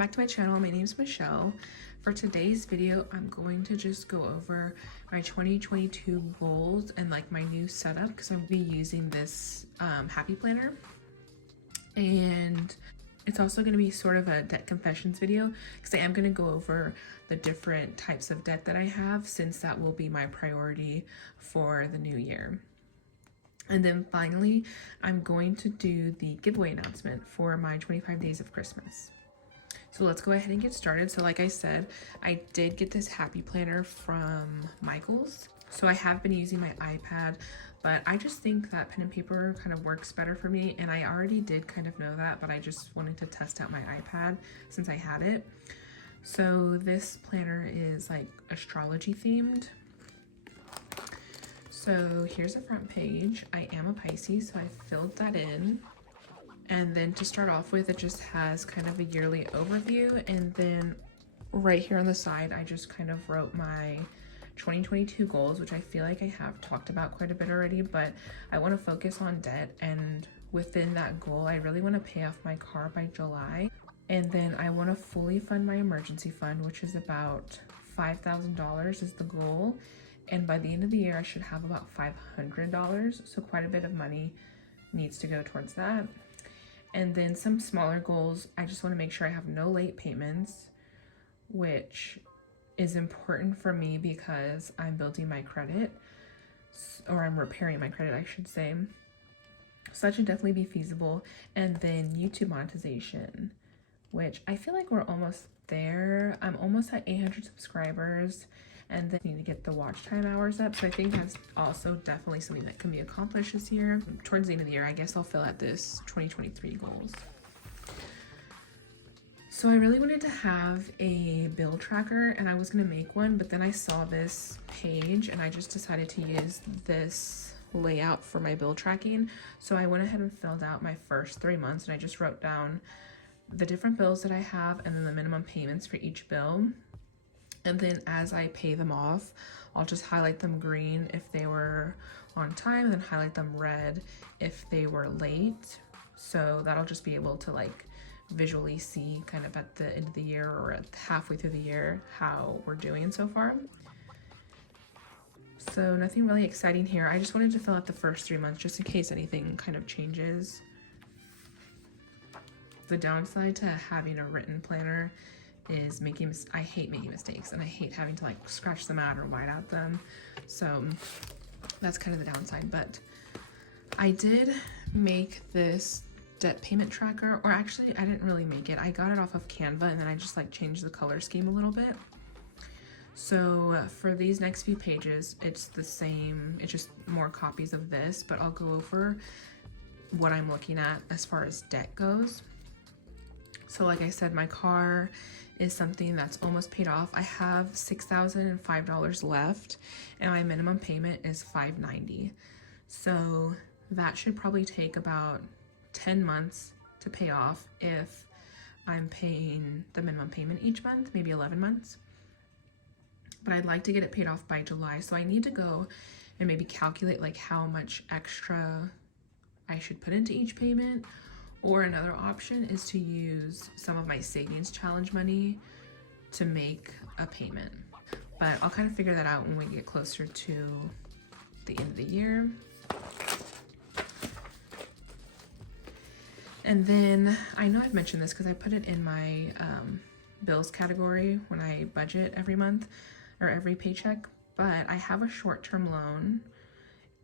back to my channel. My name is Michelle. For today's video, I'm going to just go over my 2022 goals and like my new setup because I'm going to be using this happy planner. And it's also going to be sort of a debt confessions video because I am going to go over the different types of debt that I have, since that will be my priority for the new year. And then finally, I'm going to do the giveaway announcement for my 25 days of Christmas. So let's go ahead and get started. So like I said, I did get this happy planner from Michael's. So I have been using my iPad, but I just think that pen and paper kind of works better for me. And I already did kind of know that, but I just wanted to test out my iPad since I had it. So this planner is like astrology themed. So here's the front page. I am a Pisces, so I filled that in. And then to start off with, it just has kind of a yearly overview. And then right here on the side, I just kind of wrote my 2022 goals, which I feel like I have talked about quite a bit already, but I want to focus on debt. And within that goal, I really want to pay off my car by July. And then I want to fully fund my emergency fund, which is about $5,000 is the goal. And by the end of the year, I should have about $500. So quite a bit of money needs to go towards that. And then some smaller goals. I just want to make sure I have no late payments, which is important for me because I'm building my credit, or I'm repairing my credit, I should say. So that should definitely be feasible. And then YouTube monetization, which I feel like we're almost there. I'm almost at 800 subscribers. And then need to get the watch time hours up. So I think that's also definitely something that can be accomplished this year. Towards the end of the year, I guess I'll fill out this 2023 goals. So I really wanted to have a bill tracker, and I was gonna make one, but then I saw this page and I just decided to use this layout for my bill tracking. So I went ahead and filled out my first 3 months, and I just wrote down the different bills that I have and then the minimum payments for each bill. And then as I pay them off, I'll just highlight them green if they were on time, and then highlight them red if they were late. So that'll just be able to like visually see kind of at the end of the year or at halfway through the year how we're doing so far. So nothing really exciting here. I just wanted to fill out the first 3 months just in case anything kind of changes. The downside to having a written planner is I hate making mistakes, and I hate having to like scratch them out or white out them. So that's kind of the downside. But I did make this debt payment tracker, or actually I didn't really make it. I got it off of Canva, and then I just like changed the color scheme a little bit. So for these next few pages, it's the same, it's just more copies of this, but I'll go over what I'm looking at as far as debt goes. So like I said, my car is something that's almost paid off. I have $6,005 left, and my minimum payment is $590. So that should probably take about 10 months to pay off if I'm paying the minimum payment each month, maybe 11 months. But I'd like to get it paid off by July. So I need to go and maybe calculate like how much extra I should put into each payment. Or another option is to use some of my savings challenge money to make a payment. But I'll kind of figure that out when we get closer to the end of the year. And then I know I've mentioned this because I put it in my bills category when I budget every month or every paycheck, but I have a short-term loan,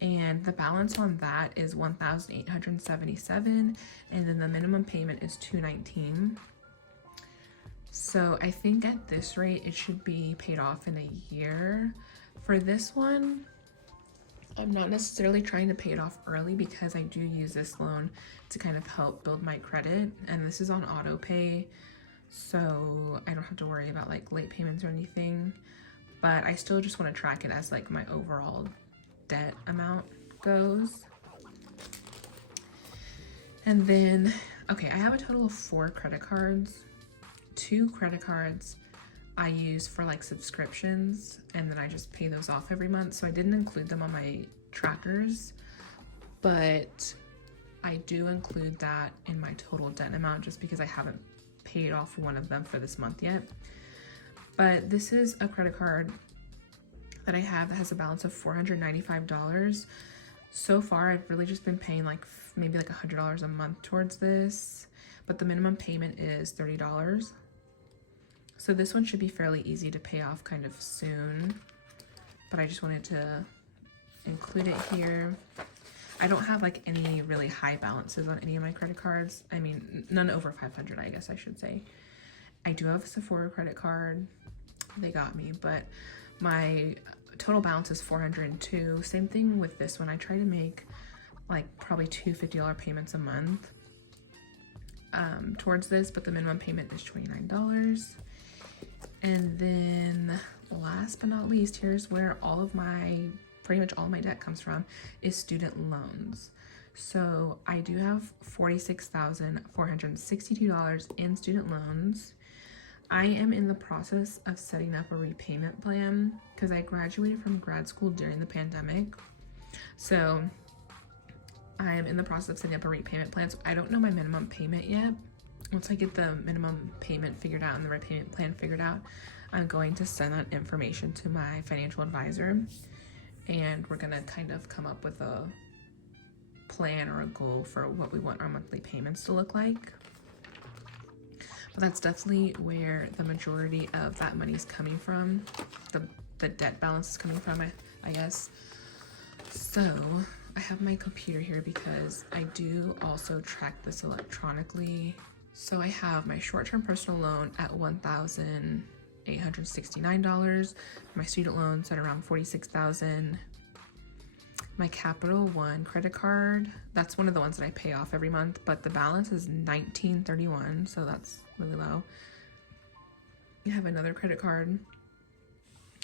and the balance on that is $1,877, and then the minimum payment is $219. So I think at this rate it should be paid off in a year. For this one, I'm not necessarily trying to pay it off early because I do use this loan to kind of help build my credit, and this is on auto pay, so I don't have to worry about like late payments or anything. But I still just want to track it as like my overall debt amount goes. And then, okay, I have a total of 4 credit cards. 2 credit cards I use for like subscriptions, and then I just pay those off every month. So I didn't include them on my trackers, but I do include that in my total debt amount just because I haven't paid off one of them for this month yet. But this is a credit card that I have that has a balance of $495. So far, I've really just been paying like maybe like $100 a month towards this, but the minimum payment is $30. So this one should be fairly easy to pay off kind of soon, but I just wanted to include it here. I don't have like any really high balances on any of my credit cards. I mean, none over 500, I guess I should say. I do have a Sephora credit card. They got me, but my total balance is 402. Same thing with this one. I try to make like probably two $50 payments a month towards this, but the minimum payment is $29. And then last but not least, here's where all of my, pretty much all my debt comes from, is student loans. So I do have $46,462 in student loans. I am in the process of setting up a repayment plan because I graduated from grad school during the pandemic. So I am in the process of setting up a repayment plan. So I don't know my minimum payment yet. Once I get the minimum payment figured out and the repayment plan figured out, I'm going to send that information to my financial advisor, and we're gonna kind of come up with a plan or a goal for what we want our monthly payments to look like. But that's definitely where the majority of that money is coming from. The debt balance is coming from, I guess. So I have my computer here because I do also track this electronically. So I have my short-term personal loan at $1,869, my student loans at around $46,000, my Capital One credit card, that's one of the ones that I pay off every month, but the balance is $1,931, so that's really low. I have another credit card,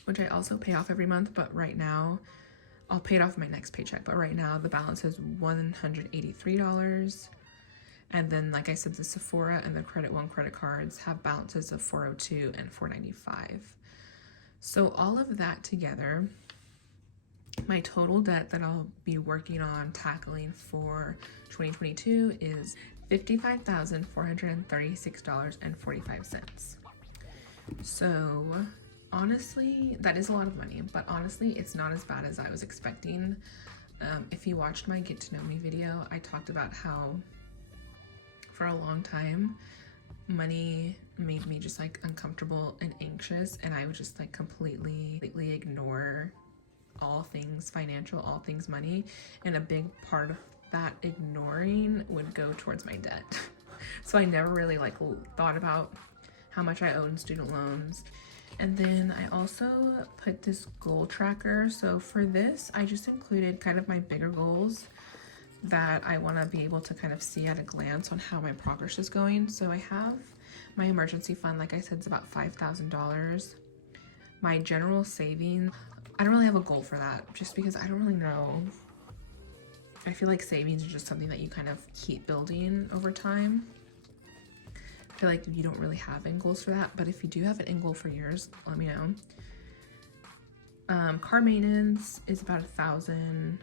which I also pay off every month, but right now, I'll pay it off my next paycheck, but right now the balance is $183. And then, like I said, the Sephora and the Credit One credit cards have balances of $402 and $495. So all of that together, my total debt that I'll be working on tackling for 2022 is $55,436.45. So honestly, that is a lot of money, but honestly, it's not as bad as I was expecting. If you watched my Get to Know Me video, I talked about how for a long time, money made me just like uncomfortable and anxious, and I would just like completely ignore all things financial, all things money, and a big part of that ignoring would go towards my debt. So I never really like thought about how much I owe in student loans. And then I also put this goal tracker. So for this, I just included kind of my bigger goals that I want to be able to kind of see at a glance on how my progress is going. So I have my emergency fund, like I said, it's about $5,000. My general savings, I don't really have a goal for that just because I don't really know. I feel like savings is just something that you kind of keep building over time. I feel like you don't really have end goals for that, but if you do have an end goal for yours, let me know. Car maintenance is about $1,000.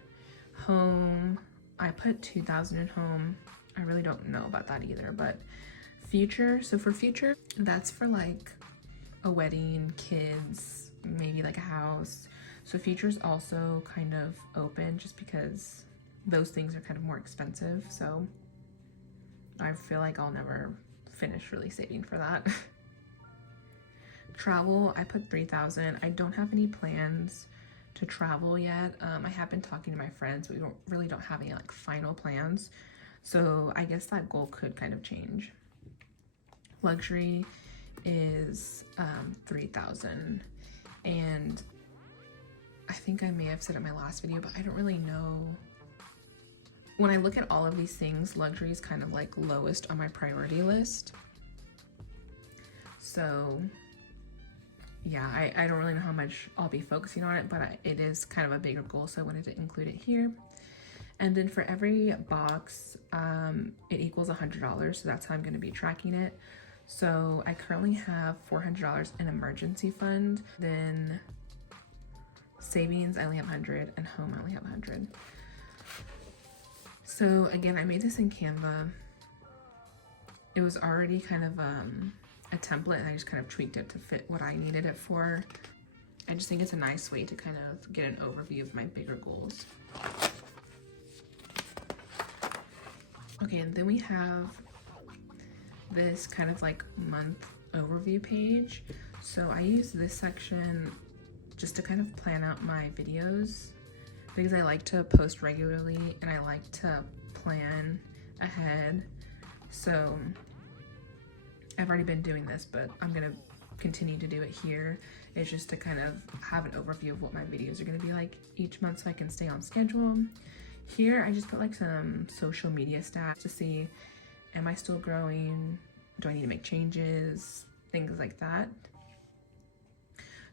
Home, I put $2,000 in home. I really don't know about that either, but future, so for future, that's for like a wedding, kids, maybe like a house. So future's also kind of open just because those things are kind of more expensive. So I feel like I'll never finish really saving for that. Travel, I put $3,000. I don't have any plans to travel yet. I have been talking to my friends, but we really don't have any like final plans. So I guess that goal could kind of change. Luxury is $3,000. And I think I may have said it in my last video, but I don't really know. When I look at all of these things, luxury is kind of like lowest on my priority list. So yeah, I don't really know how much I'll be focusing on it, but it is kind of a bigger goal, so I wanted to include it here. And then for every box, it equals $100, so that's how I'm going to be tracking it. So I currently have $400 in emergency fund, then savings I only have 100, and home I only have 100. So again, I made this in Canva. it was already kind of a template, and I just kind of tweaked it to fit what I needed it for. I just think it's a nice way to kind of get an overview of my bigger goals. Okay, and then we have this kind of like month overview page. So I use this section just to kind of plan out my videos, because I like to post regularly and I like to plan ahead. So I've already been doing this, but I'm gonna continue to do it here. It's just to kind of have an overview of what my videos are gonna be like each month so I can stay on schedule. Here I just put like some social media stats to see, am I still growing? Do I need to make changes? Things like that.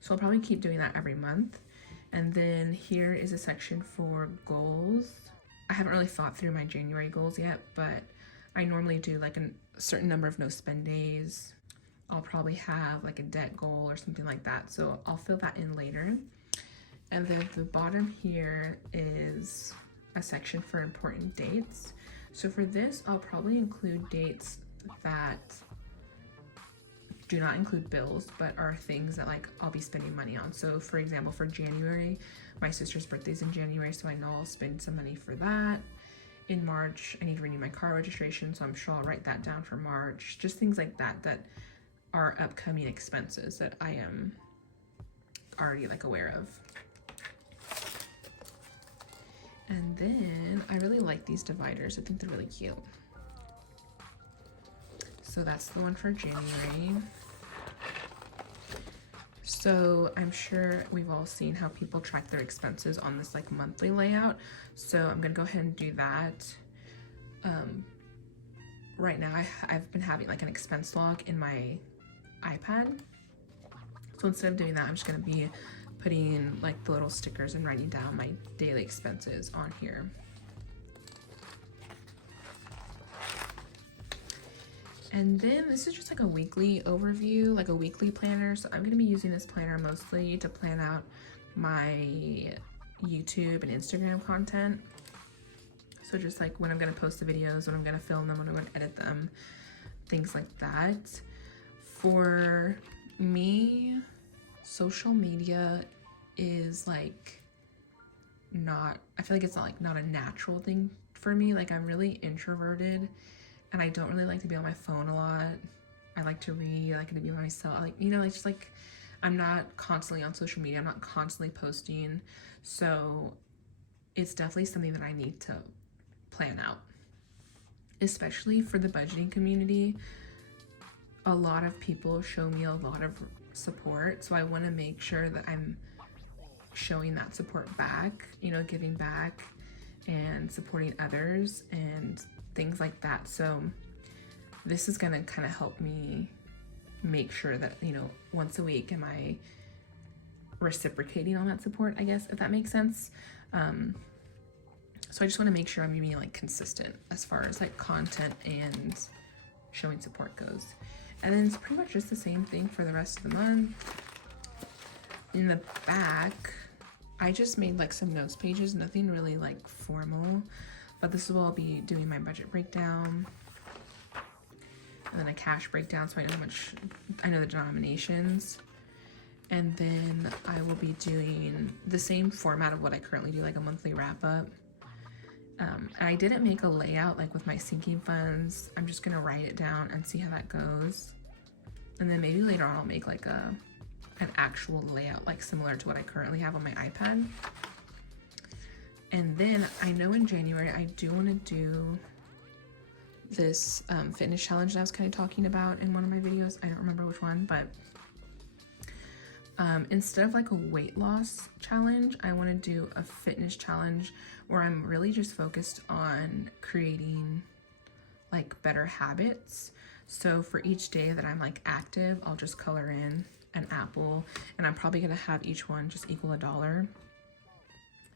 So I'll probably keep doing that every month. And then here is a section for goals. I haven't really thought through my January goals yet, but I normally do like a certain number of no spend days. I'll probably have like a debt goal or something like that. So I'll fill that in later. And then at the bottom here is a section for important dates. So for this, I'll probably include dates that do not include bills, but are things that like I'll be spending money on. So for example, for January, my sister's birthday's in January, so I know I'll spend some money for that. In March, I need to renew my car registration, so I'm sure I'll write that down for March. Just things like that that are upcoming expenses that I am already like aware of. And then I really like these dividers. I think they're really cute. So that's the one for January. So I'm sure we've all seen how people track their expenses on this like monthly layout. So I'm gonna go ahead and do that. Right now I've been having like an expense log in my iPad. So instead of doing that, I'm just gonna be putting in like the little stickers and writing down my daily expenses on here. And then this is just like a weekly overview, like a weekly planner. So I'm gonna be using this planner mostly to plan out my YouTube and Instagram content. So just like when I'm gonna post the videos, when I'm gonna film them, when I'm gonna edit them, things like that. For me, social media is like not, I feel like it's not a natural thing for me. Like I'm really introverted and I don't really like to be on my phone a lot. I like to read, I like to be by myself. Like, you know, like just like I'm not constantly on social media. I'm not constantly posting. So it's definitely something that I need to plan out, especially for the budgeting community. A lot of people show me a lot of support, so I want to make sure that I'm showing that support back, you know, giving back and supporting others and things like that. So this is gonna kind of help me make sure that, you know, once a week am I reciprocating on that support, I guess, if that makes sense. So I just want to make sure I'm being like consistent as far as like content and showing support goes. And then it's pretty much just the same thing for the rest of the month. In the back, I just made like some notes pages, nothing really like formal, but this is where I'll be doing my budget breakdown and then a cash breakdown, so I know how much, I know the denominations. And then I will be doing the same format of what I currently do, like a monthly wrap up. And I didn't make a layout like with my sinking funds. I'm just gonna write it down and see how that goes. And then maybe later on I'll make like an actual layout, like similar to what I currently have on my iPad. And then I know in January I do want to do this fitness challenge that I was kind of talking about in one of my videos. I don't remember which one, but instead of like a weight loss challenge, I want to do a fitness challenge where I'm really just focused on creating like better habits. So for each day that I'm like active, I'll just color in an apple, and I'm probably gonna have each one just equal $1.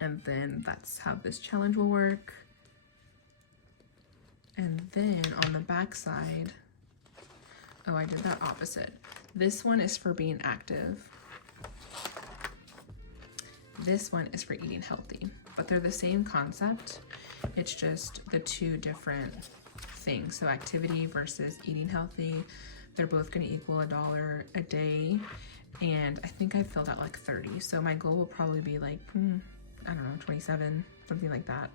And then that's how this challenge will work. And then on the back side, oh, I did that opposite. This one is for being active. This one is for eating healthy, but they're the same concept. It's just the two different thing. So activity versus eating healthy, they're both going to equal $1 a day. And I think I filled out like 30. So my goal will probably be like, I don't know, 27, something like that.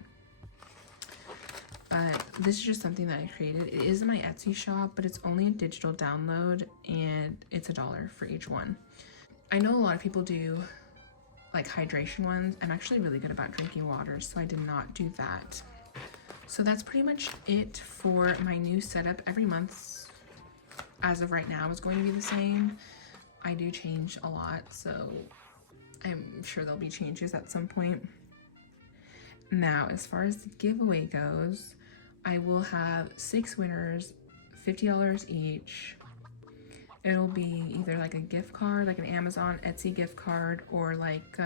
But this is just something that I created. It is in my Etsy shop, but it's only a digital download and it's $1 for each one. I know a lot of people do like hydration ones. I'm actually really good about drinking water, so I did not do that. So that's pretty much it for my new setup. Every month, as of right now, is going to be the same. I do change a lot, so I'm sure there'll be changes at some point. Now, as far as the giveaway goes, I will have 6 winners, $50 each. It'll be either like a gift card, like an Amazon, Etsy gift card, or like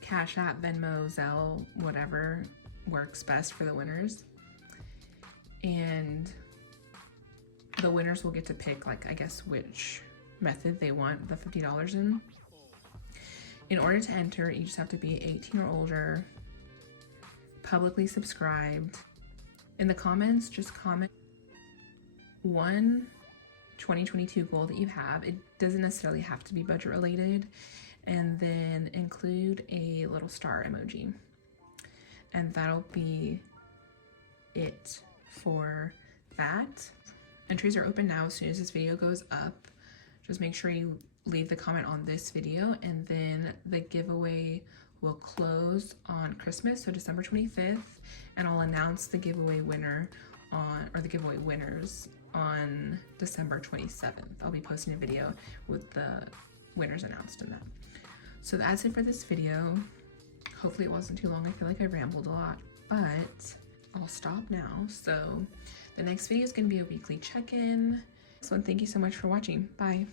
Cash App, Venmo, Zelle, whatever works best for the winners. And the winners will get to pick, like, I guess, which method they want the $50 in. In order to enter, you just have to be 18 or older, publicly subscribed. In the comments, just comment one 2022 goal that you have. It doesn't necessarily have to be budget related. And then include a little star emoji. And that'll be it for that. Entries are open now as soon as this video goes up. Just make sure you leave the comment on this video, and then the giveaway will close on Christmas, so December 25th, and I'll announce the giveaway winner on, or the giveaway winners on December 27th. I'll be posting a video with the winners announced in that. So that's it for this video. Hopefully it wasn't too long. I feel like I rambled a lot, but I'll stop now. So the next video is going to be a weekly check-in. So thank you so much for watching. Bye.